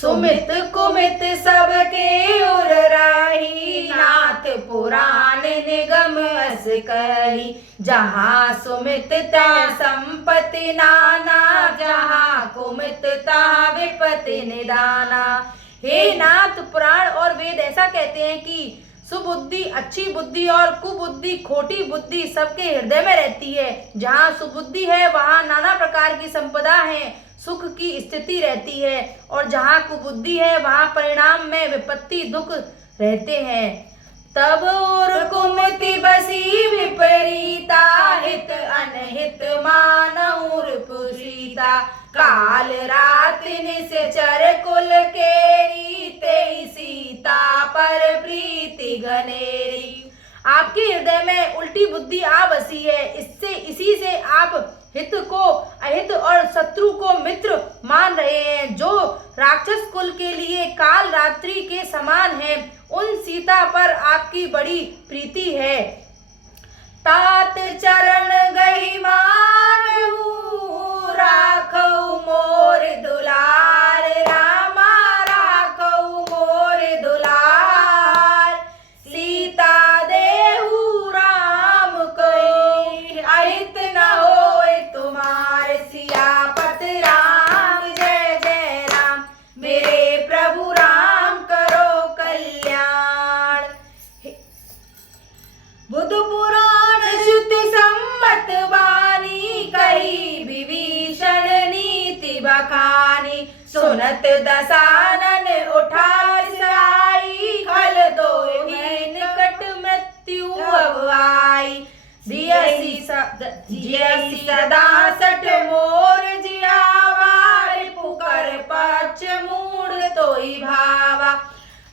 सुमित कुमित सबके उर राही, नाथ पुराण निगम अस कही। जहाँ सुमित तहाँ संपत्ति नाना, जहाँ कुमित तहाँ विपत्ति निदाना। हे नाथ, पुराण और वेद ऐसा कहते हैं कि सुबुद्धि अच्छी बुद्धि और कुबुद्धि खोटी बुद्धि सबके हृदय में रहती है। जहाँ सुबुद्धि है वहाँ नाना प्रकार की संपदा है, सुख की स्थिति रहती है, और जहाँ कुबुद्धि है वहाँ परिणाम में विपत्ति दुख रहते हैं। तब और कुमति बसी विपरीता, हित अनहित मानऊर पुसीता। काल रात निश्चर कुल केरी, तेई सीता पर प्रीति घनेरी। आपके हृदय में उल्टी बुद्धि आ बसी है, इसी से आप हित को अहित और शत्रु को मित्र मान रहे हैं। जो राक्षस कुल के लिए काल रात्रि के समान है, उन सीता पर आपकी बड़ी प्रीति है। तात चरण गई मानहु, राखऊ मोर दुलार। रामा राखऊ मोर दुलार, सीता देहु राम कोई। अहित न होए तुम्हार, सियापत राम जय जय राम। मेरे प्रभु राम करो कल्याण। बुध पुराण श्रुति सम्मत वाणी, कही विभीषण नीति बखानी। सुनत दसानन उठा साई, खल दोहि निकट मृत्यु अब आई। जियसी सदा सठ मोर जियावा, पुकर पक्ष मूढ़ तोई भावा।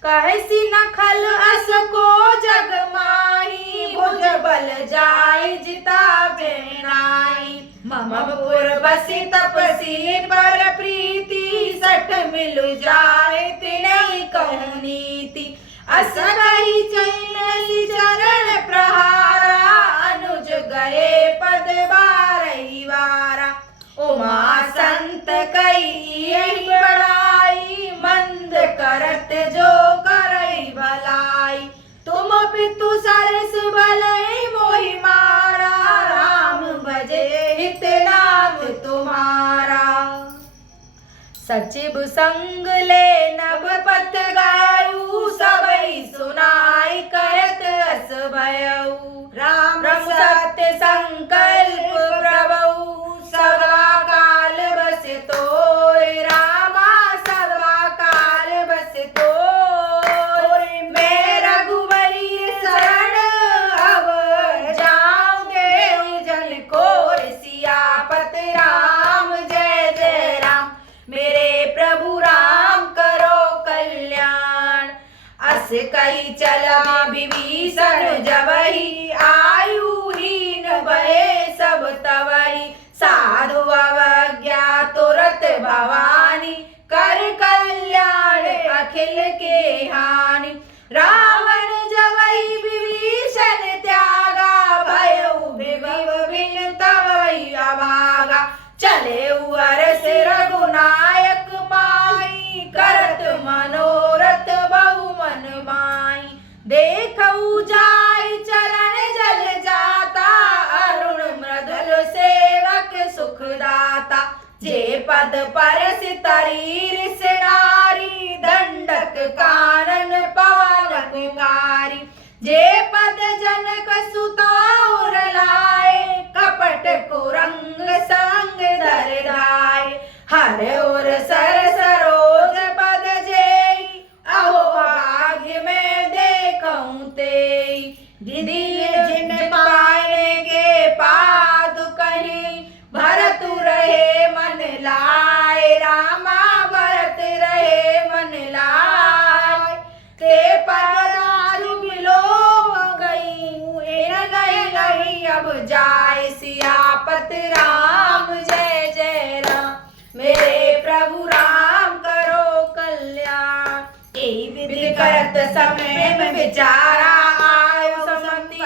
कहसी नखल अस को जग माही, भुज बल जाय जिता बेनाई। ममपुर बसी तपसी पर प्रीति, सठ मिलु जाय तिनहि कहु नीति। अस कही चैनसी चरण प्रहारा, अनुज गए पद बारही बारा। उमा संत कई यही बड़ाई, मंद करत जो करई भलाई। तुम पितु सरस भलई मोहि मारा, राम भजे हित नाम तुम्हारा। सचिव संग ले नभ पत गायु, सबई सुनाई कहत अस भयउ। राम सत्य संकल्प प्रभु, सदा काल बस तोर। रामा सदा काल बस तोर। मैं रघुबरी शरण अब जाऊं, देव जन कोर। सियापत राम जय जय राम, मेरे प्रभु राम करो कल्याण। अस कही चला विभीषण जबहि, आयुहीन भये सब तवहि। साधु अवज्ञा तुरत भवानी, कर कल्याण अखिल के हानि। रावण जबहि विभीषण त्यागा, भयउ विभव बिन तवहि अभागा। चले अरस रघुनायक माही, करत मनोरथ बहु मन माही। देखऊ जाय चरण जल जाता, अरुण मृदुल सेवक सुखदाता। जे पद परस तरीर से नारी, दंडक कानन पवन कुमारी। जे पद जनक सुता उर लाए, कपट कुरंग संग धर धाय। हर उर सर सरोज पद जेई, अहो भाग्य में देखऊं तेई। जिन पाने के पादु कहीं, भरतु रहे मन लाए। रामा भरत रहे मन लाए, ते पद राजु बिलो गई। नहीं अब जाय, सियापत राम जय जय राम। मेरे प्रभु राम करो कल्याण। यही विधि करत समय में विचारा, आयो समति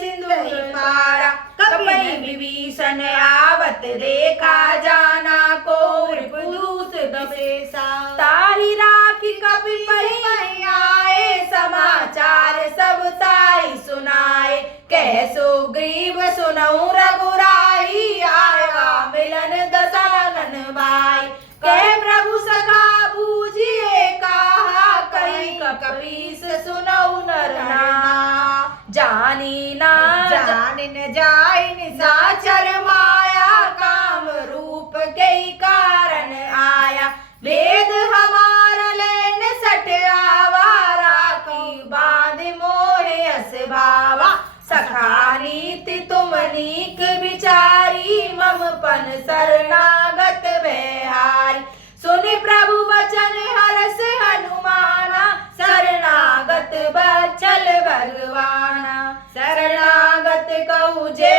सिंधु पारा। कपि विभीषण आवत देखा, जाना को रिपुदूत दबेसा। ताहि सुनऊ रघुराई, आया मिलन दसानन भाई। कहे प्रभु सखा बूझिए कहा, कहीं कपीस सुनऊ नर नाम। जानी ना जानिन जाइन साचर माया, काम रूप के कारण आया। वेद हमारा लेन सट आवारा, की बांध मोहे अस भावा। सखा नीति तुम नीक विचारी, मम पन शरणागत बेहारी। सुनि प्रभु वचन हरस हनुमाना, शरणागत बचल भगवाना। शरणागत कहु जे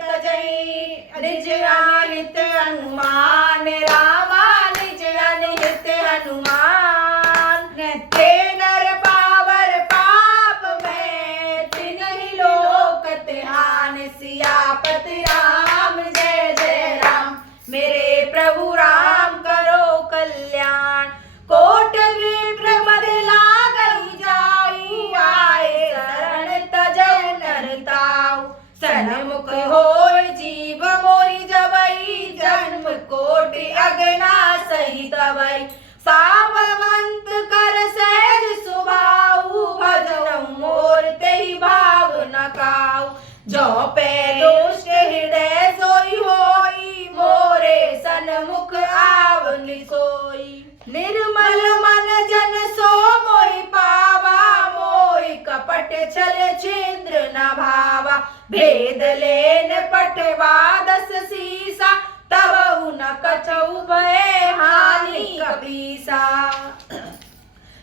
तजहि, निज अनित हनुमान रामा। निज अनित हनुमान, ते नर पावर पाप में, तिन्हि लोक तिहान। सियापत राम जय जय राम, मेरे प्रभु राम करो कल्याण। कोट विप्र मद लागई जाई, आए शरण तजौ नर ताऊ। सन्मुख होय जीव मोहि जबई, जन्म कोटि अगना सही तबई। सामवंत कर सहज सुभाऊ, भजनऊ मोर तेहि भाव न काऊ। जो पे दुष्ट हृदय सोई होई, मोरे सन्मुख आवनि सोई। निर्मल मन जन सो मोहि पावा, मोहि कपट छल छिद्र न भावा। भेद लेन पटवा दस सीसा, तब न कछउ भय हानि कपीसा।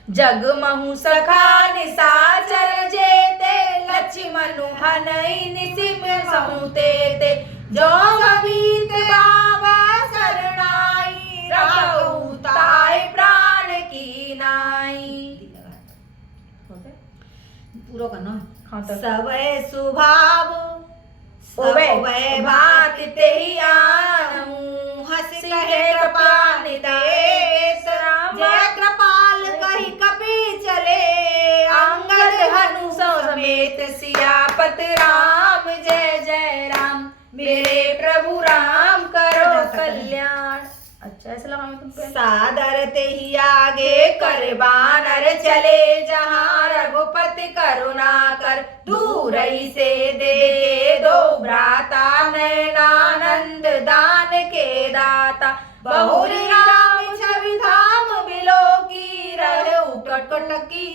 जगमहु सखा निसाचर जेते, लक्ष्मणु हनई निसिम समुतेते। जो गवीत बाबा शरणाई, रघु ताय प्राण की नाई। पूरा करना हाँ तक। सवै स्वभाव ओवे भांति तेहि आनहु, हंस कहे कृपा निदेश। जय कृपाल कही कपि चले, अंगद हनु समेत सियापत राम जय जय राम। मेरे प्रभु राम करो कल्याण। अच्छा ऐसा लगा मैं तुमको। सादर तेहि आगे कर बानर चले, जहाँ रघुपति करुणा कर। दूर ही से देखे दो भ्राता, नयनानंद दान के दाता। बहुरी राम छवि धाम बिलो की, रहे कटकी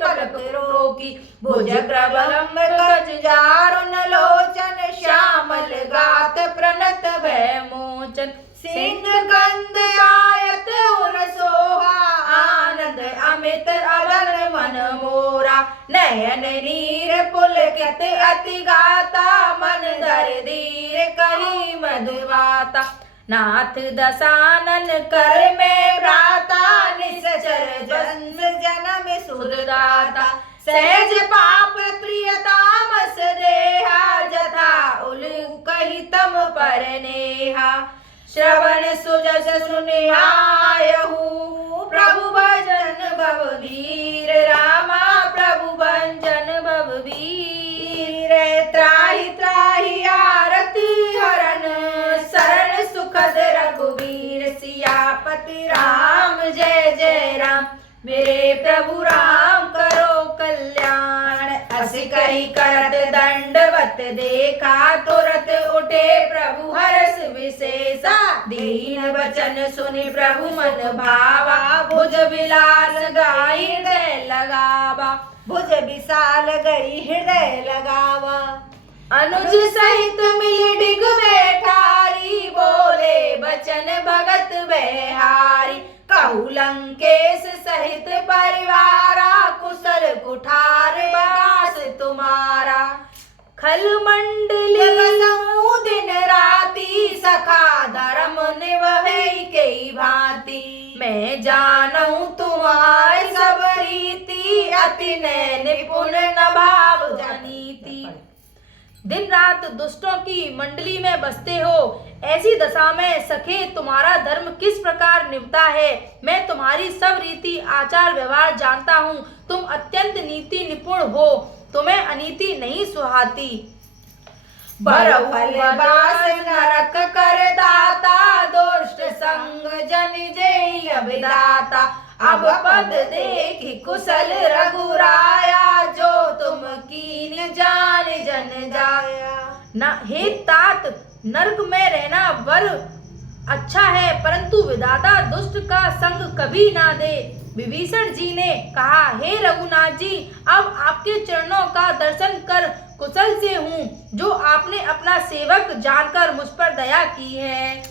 कटक रोकी। भुज प्रबलम कज जारुन लोचन, श्यामल गात प्रणत भय मोचन। सिंह गंध आयत उर सोहा, आनंद अमित अगन मन मोरा। नयन नीर पुलकित अति गाता, मन धर धीर कही मधुवाता। नाथ दसानन कर में भ्राता, निश्चर जन्म जन्म सुरदाता। सहज पाप प्रियतामस देहा, जथा उल कही तम पर नेहा। श्रवण सुजस सुनियायहु, प्रभु भजन भववीर रामा। प्रभु भजन भववीर, त्राहि त्राहि आरती हरन, शरण सुखद रघुवीर। सियापति राम जय जय राम, मेरे प्रभु राम करो कल्याण। अस कही करत दंडवत देखा, तुरत उठे प्रभु हर्ष विशेषा। दीन वचन सुनि प्रभु मन भावा, भुज विलास गाई हृदय लगावा। भुज विशाल गई हृदय लगावा। अनुज सहित मिल डिग बैठारी, बोले बचन भगत बेहारी। कहु लंकेश सहित परिवारा, कुशल कुठार बास तुम्हारा। खल मंडल बसहु दिन राती, सखा धर्म निवहै के भांति। मैं जानहु तुम्हारे सब रीति, अति निपुण न भाव जनीति। दिन रात दुष्टों की मंडली में बसते हो, ऐसी दशा में सखे तुम्हारा धर्म किस प्रकार निभता है। मैं तुम्हारी सब रीति आचार व्यवहार जानता हूँ। तुम अत्यंत नीति निपुण हो, तुम्हें अनीति नहीं सुहाती। बरऊ बास नरक कर दाता, दुष्ट संग जन जय अभिदाता। अब पद देखि कुशल रघुराया, जो तुम कीन जान जन जाया। न हे तात, नरक में रहना वर अच्छा है, परंतु विधाता दुष्ट का संग कभी ना दे। विभीषण जी ने कहा, हे रघुनाथ जी, अब आपके चरणों का दर्शन कर कुशल से हूँ, जो आपने अपना सेवक जानकर मुझ पर दया की है।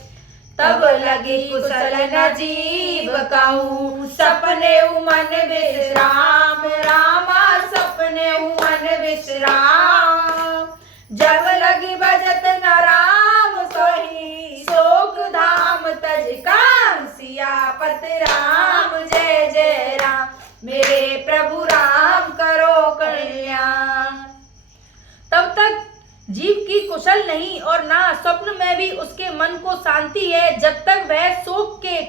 तब लगी कुशल न जीव कहूँ, सपने मन विश्राम रामा, सपने मन विश्राम। जब लगी बजत न राम सोही, शोक धाम तज काम, सियापत राम जय जय राम। मेरे प्रभु राम करो कल्याण। तब तक जीव की कुशल नहीं और ना स्वप्न में भी उसके मन को शांति है, जब तक वह शोक के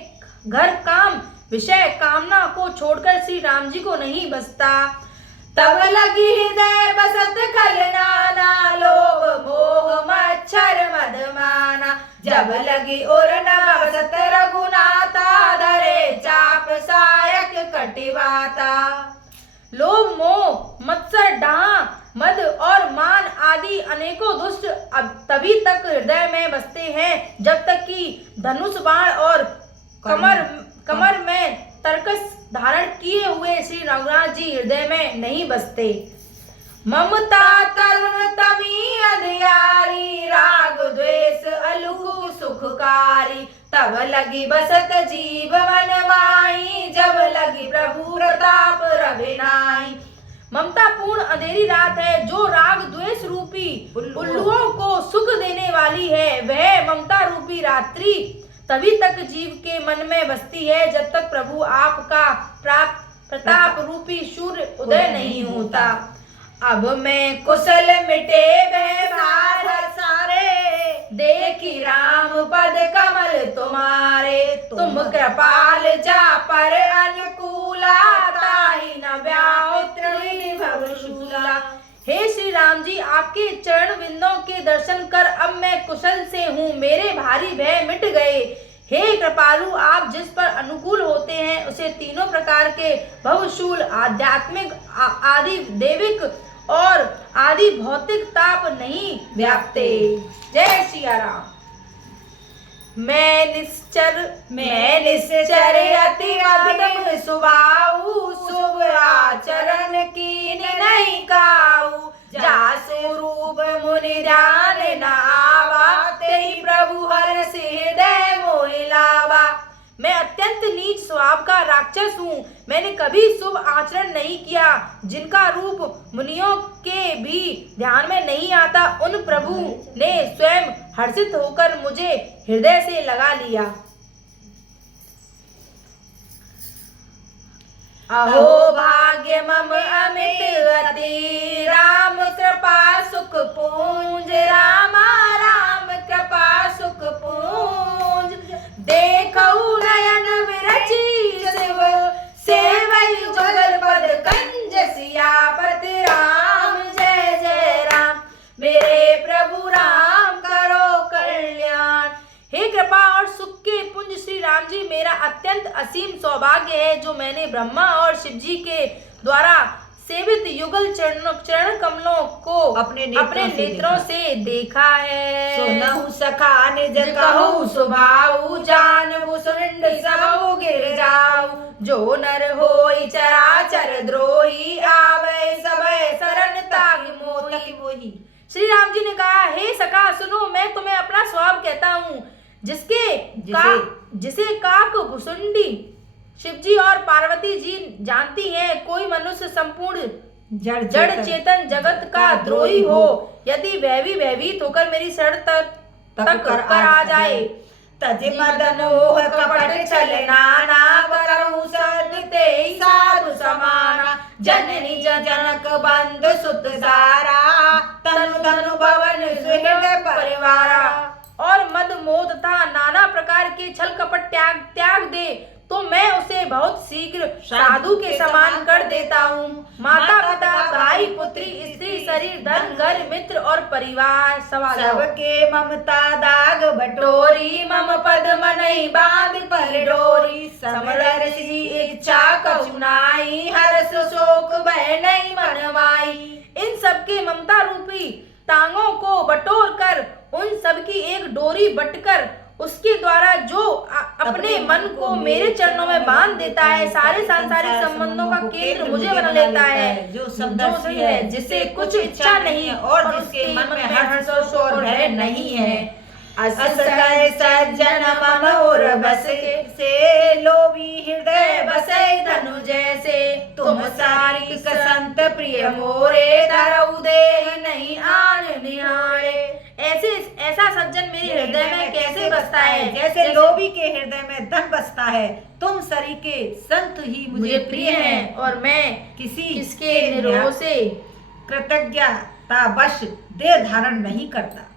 घर काम विषय कामना को छोड़कर श्री राम जी को नहीं बसता। तब लगी हृदय बसत खलनाना, लोभ मोह मच्छर मदमाना। जब लगी उर न बसत रघुनाथा, धरे चाप सायक कटिवाता। लोभ मोह मत्सर डाह मद और मान आदि अनेकों दुष्ट अब तभी तक हृदय में बसते हैं, जब तक कि धनुष बाण और कमर में तरकस धारण किए हुए श्री रघुनाथ जी हृदय में नहीं बसते। ममता तरुण तमी अंधियारी, राग द्वेष अलूक सुखकारी। तब लगी बसत जीव मन माही, जब लगी प्रभु प्रताप रविनाई। ममता पूर्ण अंधेरी रात है, जो राग द्वेष रूपी उल्लुओं को सुख देने वाली है, वह ममता रूपी रात्रि तभी तक जीव के मन में बसती है, जब तक प्रभु आपका प्रताप रूपी सूर्य उदय नहीं होता। अब मैं कुशल मिटे व्यवहार सारे, देखी राम पद कमल तुम्हारे। तुम कृपाल जा पर अनुकूला, ताहि न व्याहो त्रिविधि भवशूला। हे श्री राम जी, आपके चरण बिंदों के दर्शन कर अब मैं कुशल से हूँ, मेरे भारी भय मिट गए। हे कृपालु, आप जिस पर अनुकूल होते हैं उसे तीनों प्रकार के भवशूल, आध्यात्मिक, आदि देविक और आदि भौतिक ताप नहीं व्यापते। जय श्री राम। मैं निश्चर अति मध्यम सुभाऊ, शुभ आचरण कीन नहीं काऊ। जासु रूप मुनि ध्यान न आवा, तेहि प्रभु हर्ष हृदय मोहि लावा। मैं अत्यंत नीच स्वभाव का राक्षस हूँ, मैंने कभी शुभ आचरण नहीं किया, जिनका रूप मुनियों के भी ध्यान में नहीं आता। उन प्रभु ने स्वयं हर्षित होकर मुझे हृदय से लगा लिया। अहो भाग्य मम अमित गति, राम कृपा सुख पूंज। रामा राम कृपा सुख पूंज। देखऊ नयन विरची शिव, सेवई जुगल पद कंज। सियापत राम जय जय राम। मेरे प्रभु राम करो कल्याण। हे कृपा और सुख के पुंज श्री राम जी, मेरा अत्यंत असीम सौभाग्य है, जो मैंने ब्रह्मा और शिव जी के द्वारा सेवित युगल चरण कमलों को अपने नेत्रों से देखा है। सुनहु सखा निज कहु सुभाऊ, जानहु सुनिंद सबहु गिर जाऊ। जो नर होई चराचर द्रोही, आवे सबे शरण ताहि मोहि। श्री राम जी ने कहा, हे सखा सुनो, मैं तुम्हें अपना स्वभाव कहता हूँ, जिसे काक भुसुंडी शिव जी और पार्वती जी जानती हैं। कोई मनुष्य संपूर्ण जड़ चेतन जगत का द्रोही हो, यदि वह भी भयभीत होकर मेरी शरण तक कर आ जाए। तज मदन मोह कपट छल नाना, करहु सदते साधु समाना। जननी जनक बंधु सुत सारा, तनु धनु भवन सुहृद परिवारा। और मद मोह तथा नाना प्रकार के छल कपट त्याग दे, तो मैं उसे बहुत शीघ्र साधु के समान कर देता हूँ। माता पिता भाई पुत्री स्त्री शरीर धन घर मित्र और परिवार सबके ममता दाग बटोरी मम पद मनई बांध पर डोरी समदर सी इच्छा कचुनाई हर्ष शोक बह नहीं मनवाई। इन सबके ममता रूपी टांगों को बटोर कर उन सबकी एक डोरी बटकर उसके द्वारा जो अपने मन को मेरे चरणों में बांध देता है, सारे सांसारिक संबंधों का केंद्र मुझे बना लेता है, जो समदर्शी है, जिसे कुछ इच्छा नहीं और जिसके मन में हर्ष और शोक और भय नहीं है। अस कहे सज्जन मम और बस से लोभी हृदय बसे धनु जैसे तुम सारी संत प्रिय मोरे धरऊ देह नहीं आन निहारे। ऐसा सज्जन मेरे हृदय में कैसे बसता है, जैसे लोभी के हृदय में धन बसता है। तुम सरी के संत ही मुझे प्रिय हैं और मैं किसके निरोह से कृतज्ञता वश देह धारण नहीं करता।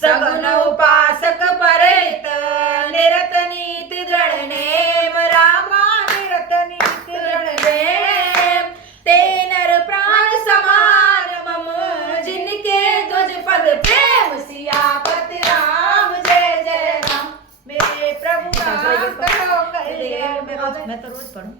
सगुन उपासक परित निरत नीति दृढ़ नेम रामा निरत नीति दृढ़ नेम ते नर प्राण समान मम जिनके ध्वज पद प्रेम सियापति राम जय जय राम। मेरे प्रभु राम करो कल्याण। मैं तो रोज पढ़ूं।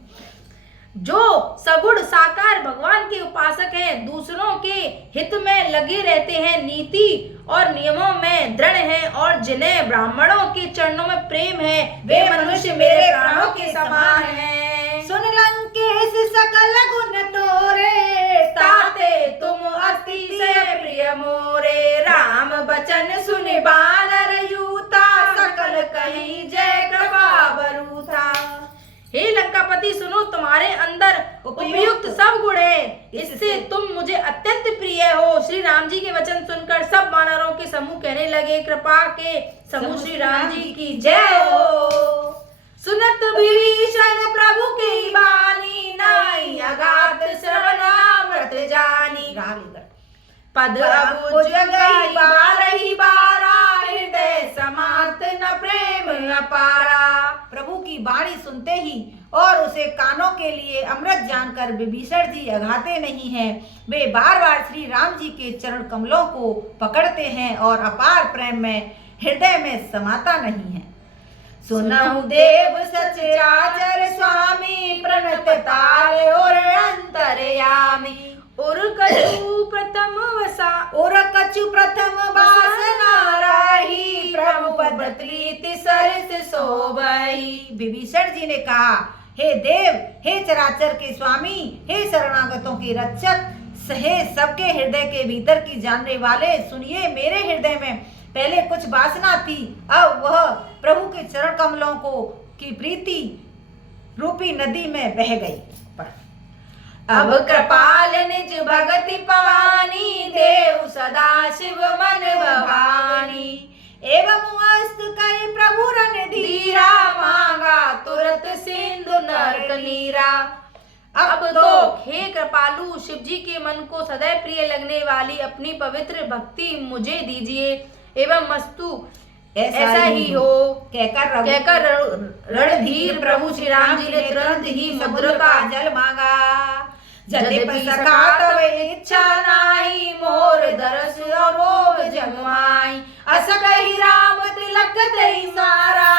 जो सगुण साकार भगवान के उपासक हैं, दूसरों के हित में लगे रहते हैं, नीति और नियमों में दृढ़ हैं और जिन्हें ब्राह्मणों के चरणों में प्रेम है, वे मनुष्य मेरे प्राणों के समान हैं। सुन लंकेश सकल गुण तोरे ताते तुम अतिशय प्रिय मोरे। राम बचन सुनि बानर यूता सकल कहीं जय कृपा बरूथा। हे लंकापति सुनो, तुम्हारे अंदर उपयुक्त सब गुण है, इससे तुम मुझे अत्यंत प्रिय हो। श्री राम जी के वचन सुनकर सब वानरों के समूह कहने लगे, कृपा के समूह श्री राम जी की जय हो। सुनत विभीषण प्रभु की वाणी नाई अगाध श्रवणामृत जानी। पद अबुझ गई बारही बारा हृदय समात न प्रेम अपारा। प्रभु की वाणी सुनते ही और उसे कानों के लिए अमृत जानकर विभीषण जी अघाते नहीं हैं। वे बार बार श्री राम जी के चरण कमलों को पकड़ते हैं और अपार प्रेम में हृदय में समाता नहीं है। सुनहु देव सचराचर स्वामी प्रणत तार और अंतर्यामी। उर कछु प्रथम वासना रही प्रभु पद प्रीति सरस शोभई। विभीषण जी ने कहा, हे देव, हे चराचर के स्वामी, हे शरणागतों के रक्षक, हे सबके हृदय के भीतर की जानने वाले, सुनिए, मेरे हृदय में पहले कुछ वासना थी, अब वह प्रभु के चरण कमलों को की प्रीति रूपी नदी में बह गई। अब कृपाल निज भगति पानी देव सदा शिव मन भवानी। एवं अस्त कई प्रभु रन धीरा मांगा तुरत सिंधु नरक नीरा। अब तो हे कृपालु शिव जी के मन को सदैव प्रिय लगने वाली अपनी पवित्र भक्ति मुझे दीजिए। एवं मस्तु ऐसा ही हो कहकर रणधीर प्रभु श्री राम जी ने तुरंत ही समुद्र का जल मांगा। यद्यपि सखा तव इच्छा नाई मोर दरस अमोघ जमाई। अस कहि राम तिलक तई सारा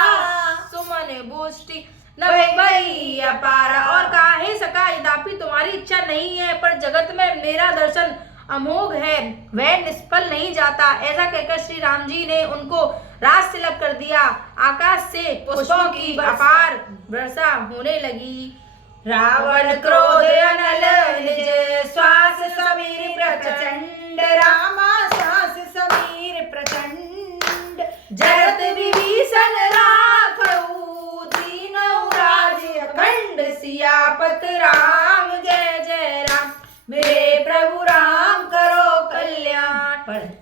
सुमन गोष्ठी न भई अपारा। और कहा, हे सखा, यद्यपि तुम्हारी इच्छा नहीं है पर जगत में मेरा दर्शन अमोघ है, वह निष्फल नहीं जाता। ऐसा कहकर श्री राम जी ने उनको रास तिलक कर दिया। आकाश से पुष्पों की अपार वर्षा होने लगी। रावण क्रोध अनल निज श्वास समीर प्रचंड। रामा श्वास समीर प्रचंड। जरत विभीषण राखऊ दीनऊ राज्य अखंड। सियापत राम जय जय राम। मेरे प्रभु राम करो कल्याण।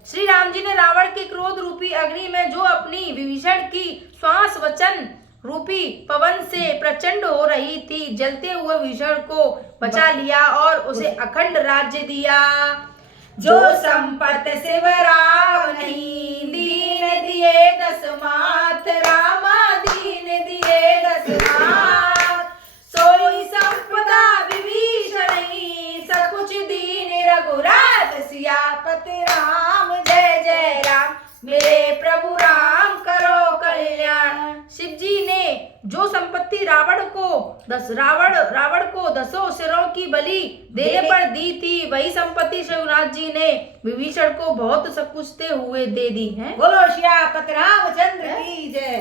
श्री राम जी ने रावण के क्रोध रूपी अग्नि में जो अपनी विभीषण की श्वास वचन रूपी पवन से प्रचंड हो रही थी, जलते हुए विभीषण को बचा लिया और उसे अखंड राज्य दिया। जो संपत शिव राव नहीं दीन दिए दस माथ। रामा दीन दिए दस माथ। सोई संपत रावण को 10 सिरों की बलि देने पर दी थी, वही संपत्ति शिवनाथ जी ने विभीषण को बहुत सब कुछते हुए दे दी है। बोलो श्यापत रामचंद्र की जय।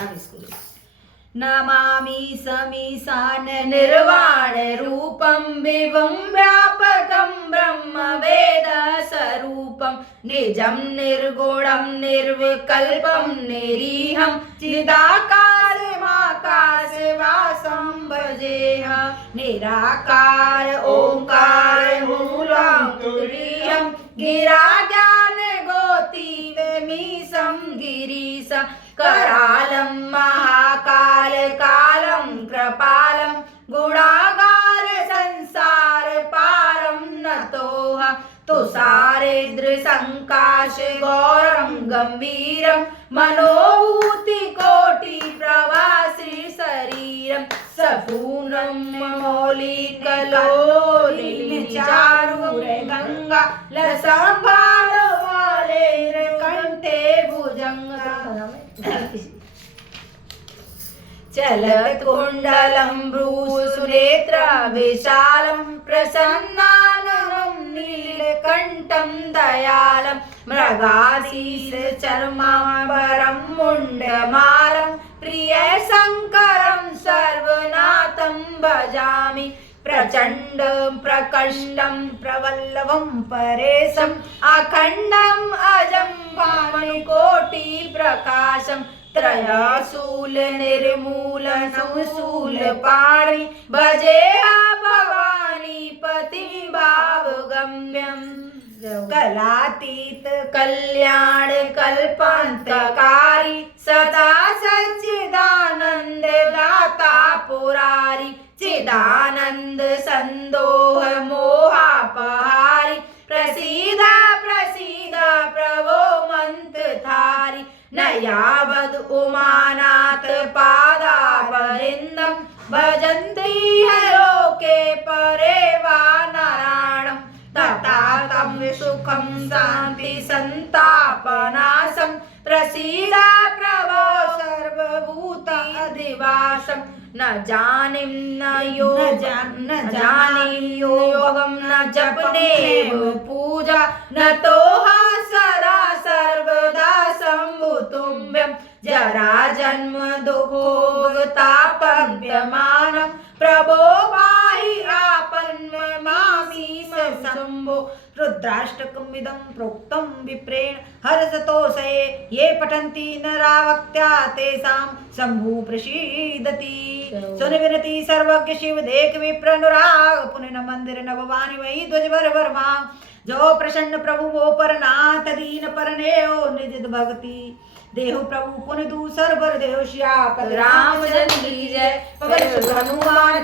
अब इसको नमामि समीशान निर्वाण रूपम विभुं व्यापकं ब्रह्म वेद स्वरूपम निजं निर्गुणं निर्विकल्पं निरीहं चिदाकाशमाकाशवासं भजेऽहं निराकार ओंकार मूलं तुरीयं गिरा ज्ञान गोतीमीशं गिरीशं करालं महाकाल कालं कृपालं गुणागार संसार पारं नतोऽहं तुषारेन्द्र संकाश गौरं गंभीरं मनोभूति कोटि प्रवासी शरीरं सपूर्णं मौलिक लोलिन चारूर गंगा लसंभाल वाले कंठे भुजंग चलत कुंडलं भ्रूसुनेत्र विशालं प्रसन्नाननं नीलकण्ठं दयालं मृगाशीष चर्माम्बरं मुण्डमालं प्रिय शङ्करं सर्वनाथं भजामि प्रचण्डं प्रकण्डं प्रवल्लभं परेशम् अखण्डम् अजं भानुकोटि प्रकाशम् त्रयशूल निर्मूल संशूल पाणि भजेहा भवानी पति भावगम्यम् कलातीत कल्याण कल्पान्तकारी सदा सच्चिदानंद दाता पुरारी चिदानंद संदोह मोहापहारी प्रसीद प्रसीद प्रभो मंत्रधारी न यावद उमानाथ पादावलिन्दं भजन्ति लोके परे वा नारायणं तथा तं सुखं शान्ति संतापनाशं प्रसीद प्रभो सर्वभूत अधिवासं न जानिं न जानिं योगं न जपने पूजा न तोहा सदा सर्वदा शम्भुतुभ्यं जरा जन्म दुःखोगतापव्यमानं प्रभो पाहि आपन्नमामि शम्भो रुद्राष्टकमिदं प्रोक्तं विप्रेण हर्षतोषये ये पठन्ति नरावक्त्या तेषां शम्भु प्रसीदति। सुन विनति सर्वज्ञ शिव देख विप्रनुराग पुण्य न मंदिर न भवानी वही ध्वज वर मांग जो प्रसन्न प्रभु वो पर नाथ दीन पर नेओ निज भक्ति देहु प्रभु पुण्य दूसर बर देहो श्यापत रामचंद्र की जय। पवन सुत हनुमान